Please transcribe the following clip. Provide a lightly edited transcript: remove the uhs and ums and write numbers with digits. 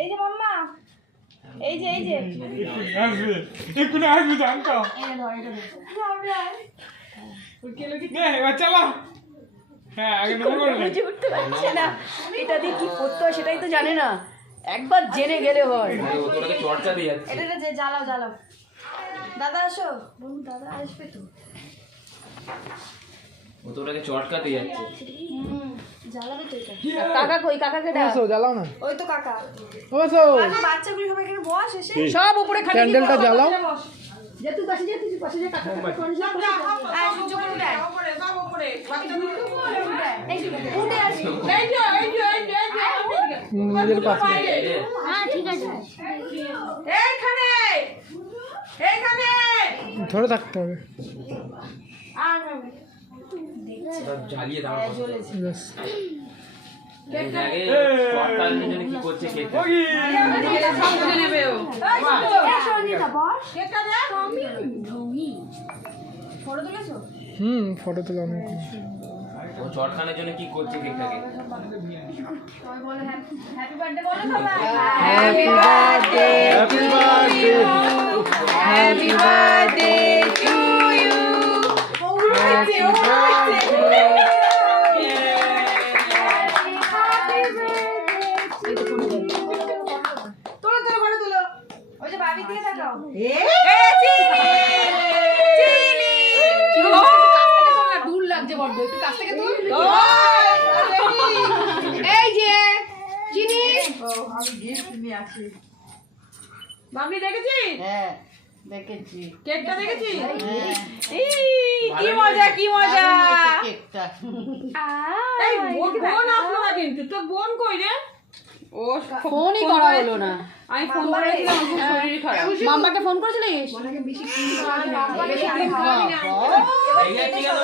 এই যে মাম্মা, এই যে একটু আসবে জানতো চালা। হ্যাঁ আগে বুঝে উঠতে পারছে না এটা দিয়ে কি করতে হয় সেটাই তো জানে না, একবার জেনে গেলে হয়। এটা যে জ্বালাও দাদা আসো, দাদা আসবে তো, ও তো ওটাকে চটকাতে যাচ্ছে। জ্বালাবে তো এটা। কাকা কই, কাকাকে ডাক। জ্বালাও না। ওই তো কাকা। ওসো আরে বাচ্চাগুলো সবাই এখানে বস এসে। সব উপরে খালি ক্যান্ডেলটা জ্বালাও। যে তুই পাশে যা কাকা কোন যা। আর সূর্য করে উঠে সব উপরে বাচ্চাগুলো উঠে আসি। নিজের পাশে। হ্যাঁ ঠিক আছে। এইখানে ধরে থাকতে হবে। আর জ্বালিয়ে দাও। ব্যাস। আগে চটকানোর জন্য কি করছে কেকটা? ফটো তোলা অনেক। ও চটকানোর জন্য কি করছে কেকটাকে? হ্যাপি বার্থডে বলো সবাই। Happy birthday happy birthday to you. ওই যে বাবির দিকে তাকাও। দূর লাগছে বড্ড, একটু কাছ থেকে তুল। এই যে চিনি আমি গিফট নিয়ে আসি। বাবলি দেখেছিস? হ্যাঁ দেখেছি। কেকটা দেখেছিস? কি মজা কেকটা। এই বোন আসলো না কিন্তু, তোর বোন কই রে? ও ফোনই করা হলো না। আমি ফোন করেছিলাম, শরীর খারাপ। মাম্মাকে ফোন করেছিলিস? বেশি ক্রিম খাওয়াবি না। এই গেছে গেল।